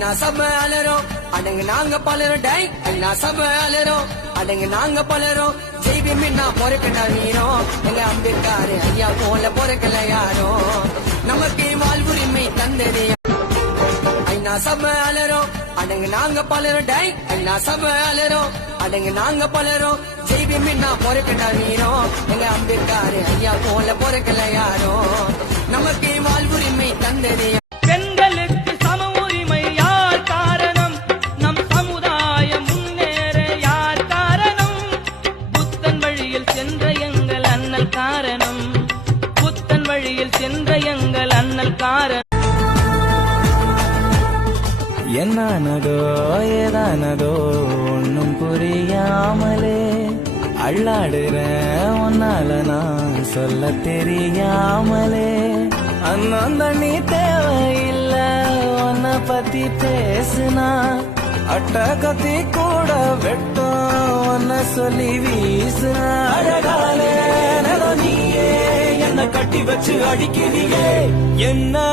ஐநா சபை அலறோம் அடங்கு நாங்க பலரும் டை ஐநா சபை அலறோம் அடங்கு நாங்க பலரும் ஜெய்பீம் பொறுக்கண்டா வீரம் எங்க அம்பேத்கர் ஐயா போல பொறுக்கல யாரும் நமக்கு வாழ்வுரிமை தந்தது ஐநா சபை அலறோம் அடங்கு நாங்க பலரும் டை ஐநா சபை அலறோம் அடங்கு நாங்க பலரும் ஜெய்பீம் பொறுக்கண்டா வீரம் எங்க அம்பேத்கர் ஐயா போல பொறுக்கல யாரும் நமக்கு வாழ்வுரிமை தந்தது பெண்களுக்கு சம உரிமை யார் காரணம் நம் சமுதாயம் முன்னேற யார் காரணம் புத்தன் வழியில் சென்ற எங்கள் அண்ணல் காரணம் புத்தன் வழியில் சென்ற எங்கள் அண்ணல் காரணம் என்னானதோ ஏதானதோ ஒன்னும் புரியாமலே அள்ளாடுற ஒன்னால நான் சொல்ல தெரியாமலே அண்ணன் தண்ணி தேவையில்ல உன்னை பத்தி பேசுனா அட்ட கத்தி கூட வெட்டும் உன்னை சொல்லி வீசுனா அழகாலே நீயே என்ன கட்டி வச்சு அடிக்கிறியே என்ன